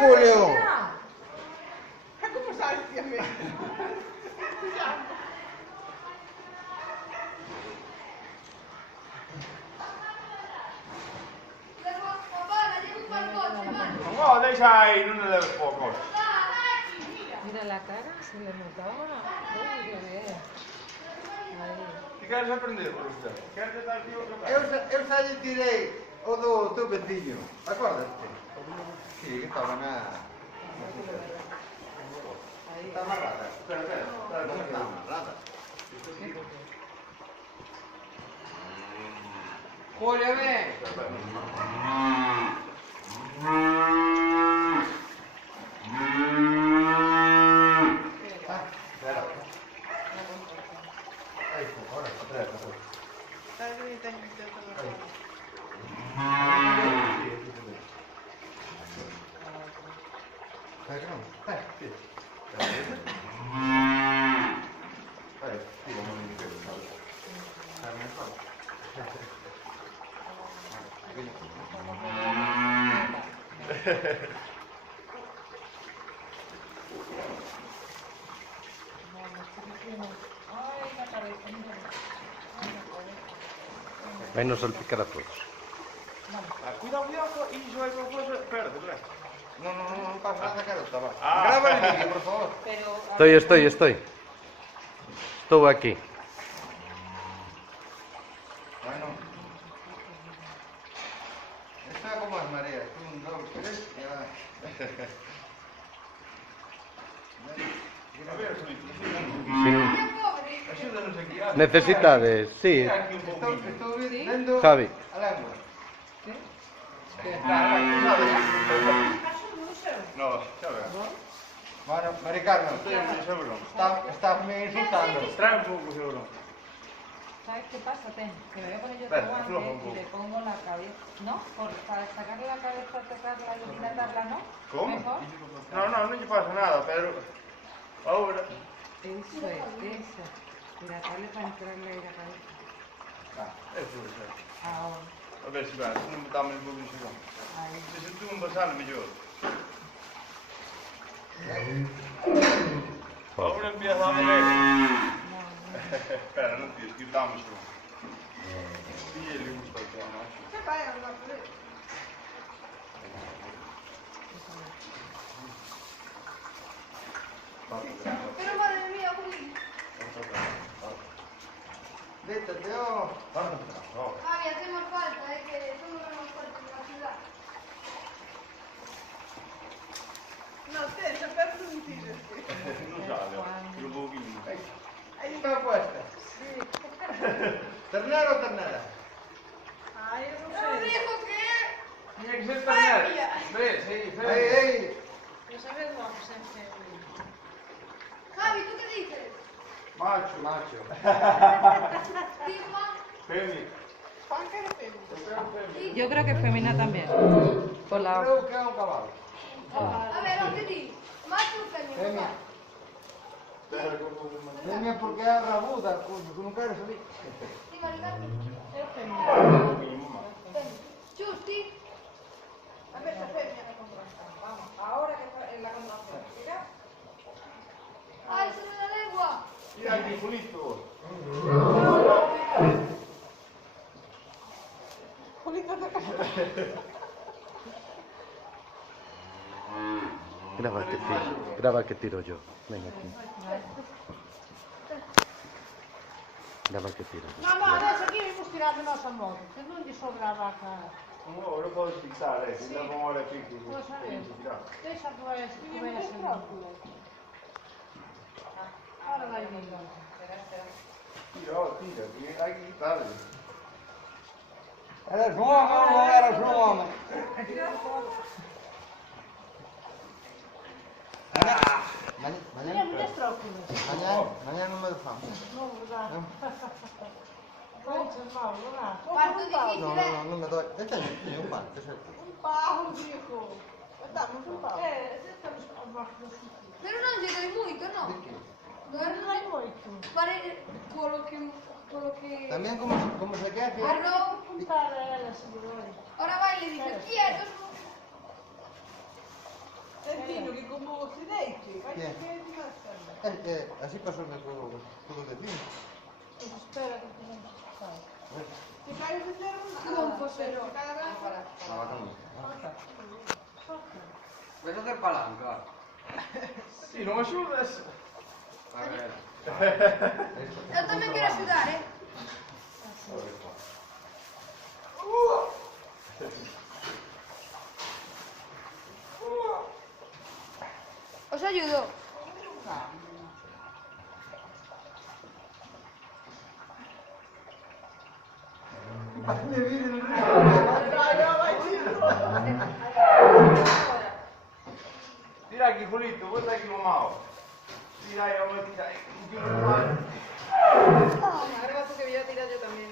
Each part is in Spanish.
Julio! ¿Cómo sabes que me...? No, deixa aí, non le leves pouco. Mira la cara, se le notaba. Uy, qué bien. Ahí. Ti queres aprender por isto? Queres que tal aquí outro caso? Eu xa lle tirei o do teu veciño. Acordaste? Sí, que estaba na... Está amarrada. Espera. Non está amarrada. Julio, ven! Espera. Aí, ahora, atrás. ¿Sabes que tengo que hacer todo? Vai, não. Vai, tira. Vai, tira uma linha inteira, sabe? Vai, mais fácil. Ay, la cabeza, mira. Ahí nos salpicará a todos. Cuidado, e iso vai con coisa... Espera. No pasa nada, carota, va. Ah. Graba el vídeo, por favor. Pero, Estoy. Estuve aquí. Bueno. Esto es como las mareas. 1, 2, 3, ya. A ver, Solito. Sin Axúdanos aquí. necesidades, sí. Aquí un pouquinho. Estoy viendo Javi. a lengua. No, xa verás. Bueno, Mari Carmen, Estoy en seguro. estás me insultando. Trae un pouco seguro. ¿sabes qué pasa? Ten, que me voy a poner yo Espera, otro afloja un guante y poco. le pongo la cabeza. ¿No? Para sacarle la cabeza, tocarla y dilatarla, ¿no? Como? Mejor. Non lle pasa nada, pero... Ahora... Eso es, eso. Dilatarle para entrarle ahí la cabeza. Eso é. Ahora, A ver se vai, se non botamos un pouco de seguro. ahí. Se sentiu un basal, mellor. Ahora empieza a doler. No, Espera, non tires, que damos un. Sí, le gusta el tema, macho. ¿Qué vaya a hablar por él? Pero madre mía, Juli. Déjate, oh. Javi, hacemos falta, que somos los más fuertes de la ciudad. No, usted, se perdió un tiro. Non sabe, tiro un pouquinho. Ahí está puesta. ¿Ternera o ternera? Ay, yo no sé. Dijo que... Tiene que ser ternera. Ve, sí, Ahí. No sabes lo que se hace. Javi, ¿tú qué dices? Macho. Digo, Femi. Juan, ¿qué eres? yo creo que femina también. Por la... Creo que es un caballo. A ver, ¿qué dices? Macho o Femia. femia? Femia porque es rabuda, coño, que non quero salir. Sí, Maricar. Es femina. Femia. Justi. A ver, esa femia. Vamos, ahora que está en la contracción. Mira. Ay, se me da lengua. Mira aquí, Julito. Graba que tiro yo. Venga aquí. Graba que tiro yo. No, adesso aquí vimos tirando nós a modo, que non lle sobra a vaca. Ahora podes fixar, Sí. dá unha hora fixe. Pois a ver, deixa que vai comer ese brócoli. Ahora vai vindo. Tira, que hai que quitarle. Eres un hombre o non eres un hombre? Mira, mira os brócolis. Mañana non me defamo. Non, verdad. Conchas mal, verdad? Parto difícil, Non me doi. Teño un pan, que sei. Un pau, dijo. Estamos un pau. estamos... Abajo do sitio. Pero non lle doi moito, non? De que? Non hai moito. Polo que... Tamén como se quede. Arrou, Contar a ela, se lle doi. ahora vai e le dice, quietos. nuovo silenzio, vai Chi è? che ti passa? Así pasó con los vecinos. Spera che ti non ci fai. Ti fai vedere un Non posso ero. La vaca Questo è palanca. Sì, non faccio adesso. Yo también quiero ayudar, ¿eh? Os ayudo. Tira aquí, Julito, vos estás aquí mamado. Tira ahí, vamos a tirar ahí. Un kilo de mal. Ahora vas tú que voy a tirar yo también.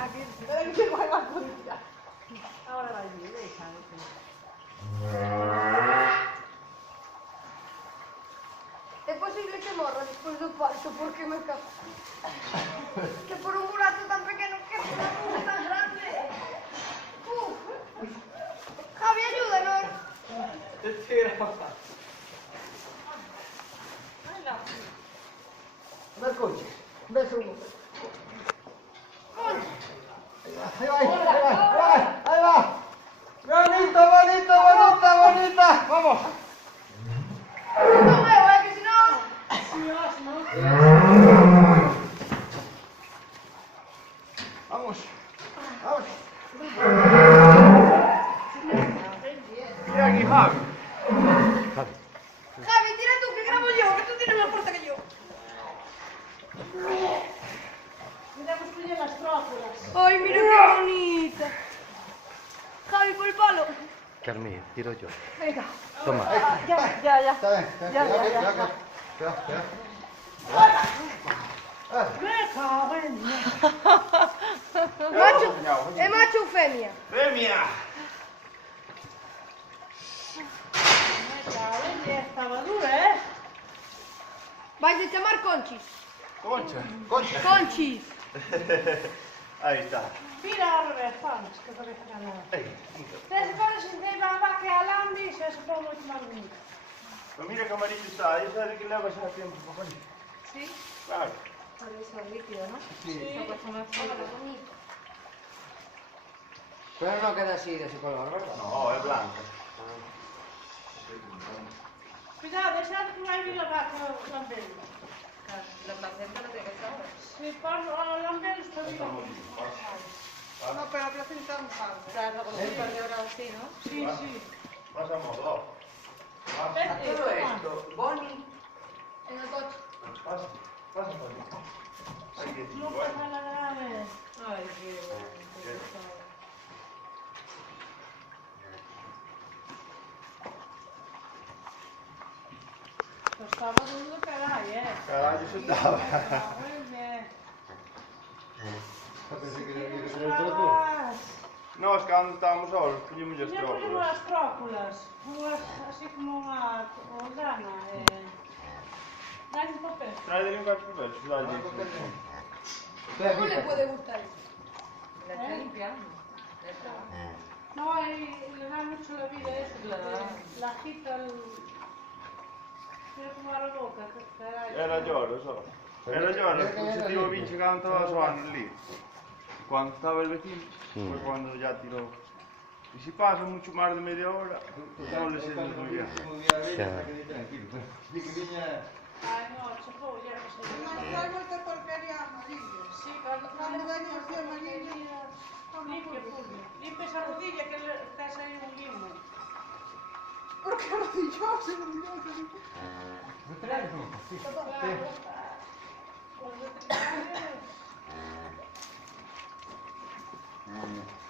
Aquí. Spera che vai a pulire. Ora vai lì, lei sa. Es posible que morra después del parto porque me cago. Que por un buraco tan pequeño que por una nube tan grande. Uf. Javi, ayúdanos. Anda coche. Ves uno. Concha. Ahí va, ahí va, ahí va. Bonito, bonito, bonita, bonita. Vamos. No veo, que si no... Vamos. Vamos. Tira aquí, Javi. Javi. Javi, tira tú, que grabo yo, que tú tienes más fuerza que yo. Mira che spuglie la strofola. Ay, mira qué bonita. Javi, por el palo. Carmen, tiro yo. Venga. Toma. Ya. Está bien, está bien. Cuidado, cuidado. Me cago in Macho, es macho o femia. Femina. Me cago in stava dura, Vais a llamar Conchis. Concha. Concha. Conchis. Ahí está. Mira al revés, Pans, che dove fanno. Se cose si deve va che all'andi, se si può molto mal. Pero mira qué amarillo está. Ahí sabe que le va a pasar tiempo, papá. Sí, Claro. por eso es líquido, ¿no? Sí. Se ha puesto más frío. Pero no queda así de ese color, ¿verdad? No, es blanca. Cuidado, deixate che vai via va che l'ambello. La placenta no tiene que estar. Se parlo all'ambello sto via. No, pero la placenta un par. Claro, con un par de horas así, ¿no? Sì. Pasamos dos. Todo esto, Bonnie. En el coche. Pasa, pasa, Bonnie. Ahí que Non chico, fa la grave. Ay, qué bueno. Lo stava duro carai, Caralho, você tava. Pensé que le tú. Nós, cando estábamos solos, poñemos as Io volevo trópolas. as cróculas, así como unha dana. Dai un papel. Trae un cacho de papel, dale. ¿Cómo le puede gustar eso? La está limpiando. Ya está. No, le da mucho la vida eso, la agita el... Quiero tomar la boca, que caray. Era lloro, só. Era lloro, se tiró o bicho cando estaba soando ali. Cuando estaba el vecino, fue cuando ya tiró. Y si pasa mucho más de media hora, no le sirve muy bien. Ay, no, se fue, ya no sé. Hay mucha porquería amarilla. Sí, cuando Cuando vengo así amarilla, limpia, Fulvio. Limpia esa rodilla que le estás ahí un guimo. ¿por qué rodilloso? Claro, los veterinarios...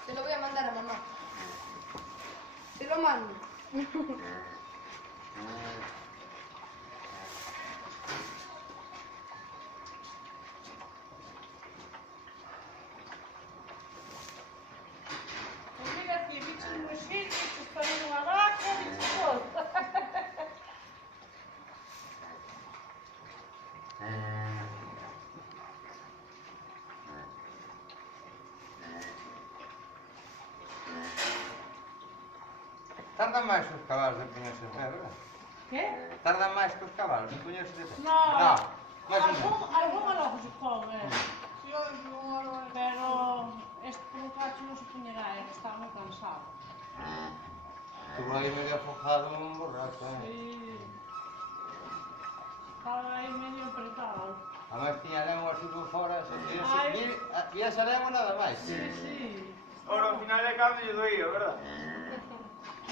Se lo voy a mandar a mamá. Se lo mando. Obrigati, bicho de mochila, bicho para uma vaca, bicho todo. Está Tardan máis os cabalos en poñerse en pé, verdad? ¿Qué? Tardan máis que os cabalos en poñerse de pé. No, máis ou menos. algún logo se come, Si hoxe unha hora pero este por un cacho non se puñerá, está moi cansado. Estuvo aí medio afojado un borracho, Sí. Estaba aí medio apretado. Además tiña a lengua así por fora, Ai. víase a lengua nada máis. Sí, sí. Ahora, ao final de cando lle doía, verdad?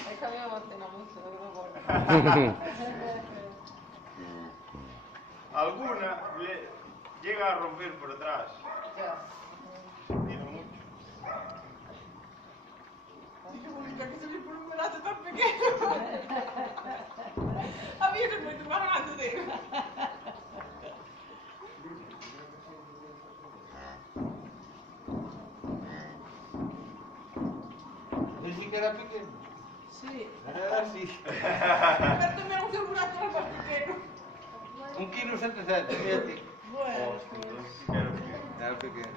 Hay que había mantena mucho, no creo que Alguna llega a romper por atrás. Y no mucho. Y qué bonita que salir por un brazo tan pequeño. Había que ser moito máis grande dele. Dixi que era pequeno. Sí. Era así. Pero tamén o seu brazo era máis pequeno. 1,7 kg, fíjate. Bueno, Entonces, sí que era pequeño. Era pequeno.